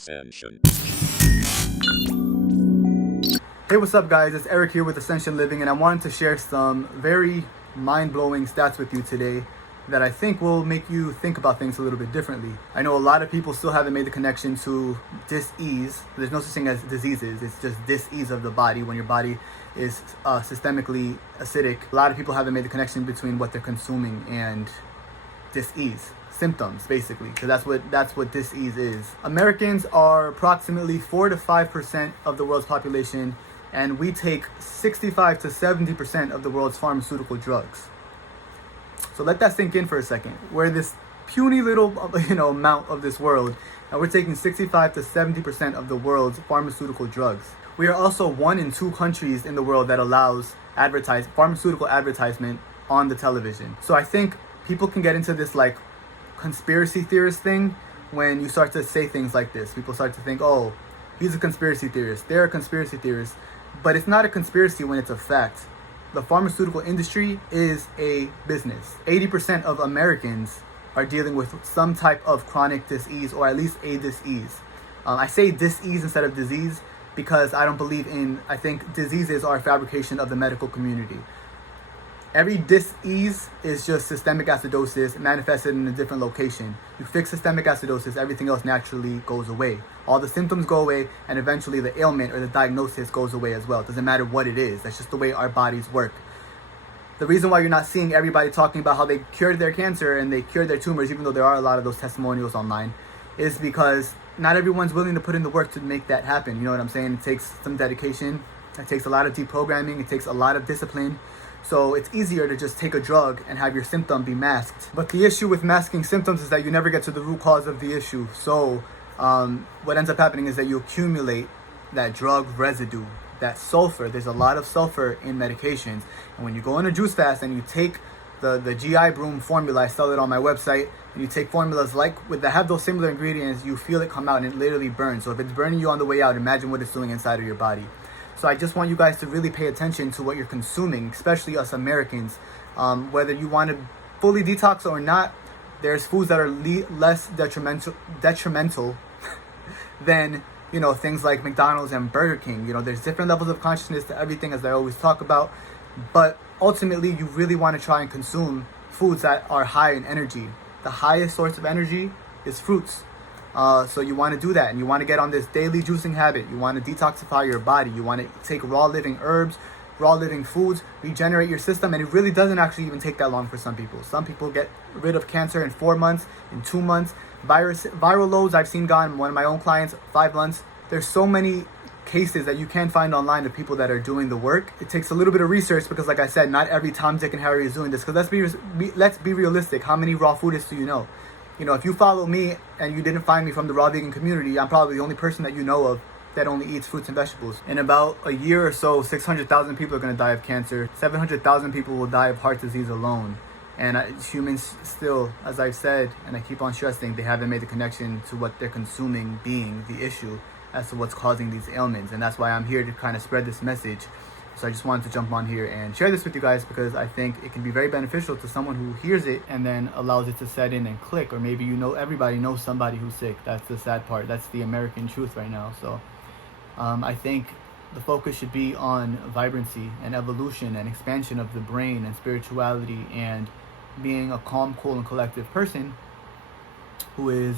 Ascension. Hey, what's up guys? It's Eric here with Ascension Living, and I wanted to share some very mind-blowing stats with you today that I think will make you think about things a little bit differently. I know a lot of people still haven't made the connection to dis-ease. There's no such thing as diseases. It's just dis-ease of the body when your body is systemically acidic. A lot of people haven't made the connection between what they're consuming and dis-ease. Symptoms, basically, because that's what dis-ease is. Americans are approximately 4 to 5% of the world's population, and we take 65 to 70% of the world's pharmaceutical drugs. So let that sink in for a second. We're this puny little, amount of this world, and we're taking 65 to 70% of the world's pharmaceutical drugs. We are also one in 2 countries in the world that allows pharmaceutical advertisement on the television. So I think people can get into this like conspiracy theorist thing when you start to say things like this. People start to think, oh, he's a conspiracy theorist, they're a conspiracy theorist. But it's not a conspiracy when it's a fact. The pharmaceutical industry is a business. 80% of Americans are dealing with some type of chronic disease, or at least a disease. I say disease instead of disease because I think diseases are a fabrication of the medical community. Every dis-ease is just systemic acidosis manifested in a different location. You fix systemic acidosis, everything else naturally goes away. All the symptoms go away, and eventually the ailment or the diagnosis goes away as well. It doesn't matter what it is. That's just the way our bodies work. The reason why you're not seeing everybody talking about how they cured their cancer and they cured their tumors, even though there are a lot of those testimonials online, is because not everyone's willing to put in the work to make that happen. You know what I'm saying? It takes some dedication. It takes a lot of deprogramming. It takes a lot of discipline. So it's easier to just take a drug and have your symptom be masked. But the issue with masking symptoms is that you never get to the root cause of the issue. So what ends up happening is that you accumulate that drug residue, that sulfur. There's a lot of sulfur in medications. And when you go on a juice fast and you take the GI Broom formula, I sell it on my website, and you take formulas that have those similar ingredients, you feel it come out and it literally burns. So if it's burning you on the way out, imagine what it's doing inside of your body. So I just want you guys to really pay attention to what you're consuming, especially us Americans. Whether you want to fully detox or not, there's foods that are less detrimental than, things like McDonald's and Burger King. There's different levels of consciousness to everything, as I always talk about. But ultimately, you really want to try and consume foods that are high in energy. The highest source of energy is fruits. So you want to do that, and you want to get on this daily juicing habit. You want to detoxify your body. You want to take raw living herbs, raw living foods, regenerate your system. And it really doesn't actually even take that long for some people. Some people get rid of cancer in 4 months, in 2 months. Viral loads I've seen gone, one of my own clients, 5 months. There's so many cases that you can find online of people that are doing the work. It takes a little bit of research because, like I said, not every Tom, Dick, and Harry is doing this. Because let's be realistic. How many raw foodists do you know? If you follow me and you didn't find me from the raw vegan community, I'm probably the only person that you know of that only eats fruits and vegetables. In about a year or so, 600,000 people are going to die of cancer. 700,000 people will die of heart disease alone. And humans still, as I've said, and I keep on stressing, they haven't made the connection to what they're consuming being the issue as to what's causing these ailments. And that's why I'm here to kind of spread this message. So I just wanted to jump on here and share this with you guys because I think it can be very beneficial to someone who hears it and then allows it to set in and click. Or maybe everybody knows somebody who's sick. That's the sad part. That's the American truth right now. So I think the focus should be on vibrancy and evolution and expansion of the brain and spirituality and being a calm, cool, and collective person who is,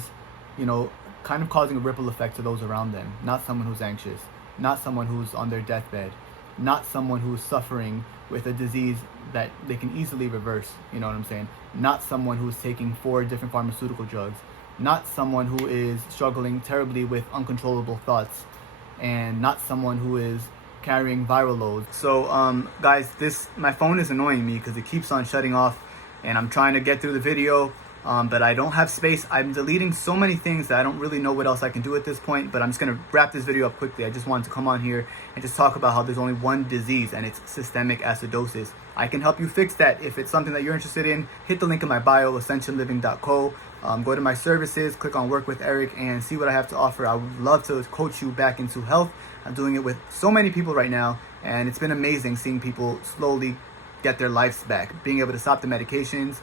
kind of causing a ripple effect to those around them. Not someone who's anxious. Not someone who's on their deathbed. Not someone who's suffering with a disease that they can easily reverse, you know what I'm saying? Not someone who's taking 4 different pharmaceutical drugs. Not someone who is struggling terribly with uncontrollable thoughts. And not someone who is carrying viral loads. So, guys, my phone is annoying me because it keeps on shutting off. And I'm trying to get through the video. But I don't have space. I'm deleting so many things that I don't really know what else I can do at this point. But I'm just going to wrap this video up quickly. I just wanted to come on here and just talk about how there's only one disease, and it's systemic acidosis. I can help you fix that. If it's something that you're interested in, hit the link in my bio, ascensionliving.co. Go to my services, click on Work with Eric, and see what I have to offer. I would love to coach you back into health. I'm doing it with so many people right now, and it's been amazing seeing people slowly get their lives back, being able to stop the medications,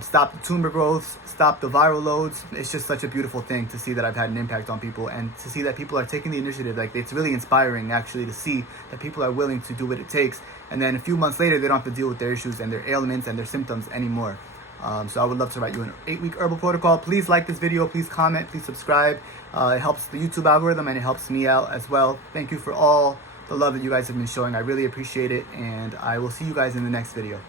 stop the tumor growths, stop the viral loads. It's just such a beautiful thing to see that I've had an impact on people, and to see that people are taking the initiative. Like, it's really inspiring actually to see that people are willing to do what it takes, and then a few months later they don't have to deal with their issues and their ailments and their symptoms anymore. So I would love to write you an 8-week herbal protocol. Please like this video, please comment, please subscribe. It helps the YouTube algorithm and it helps me out as well. Thank you for all the love that you guys have been showing. I really appreciate it, and I will see you guys in the next video.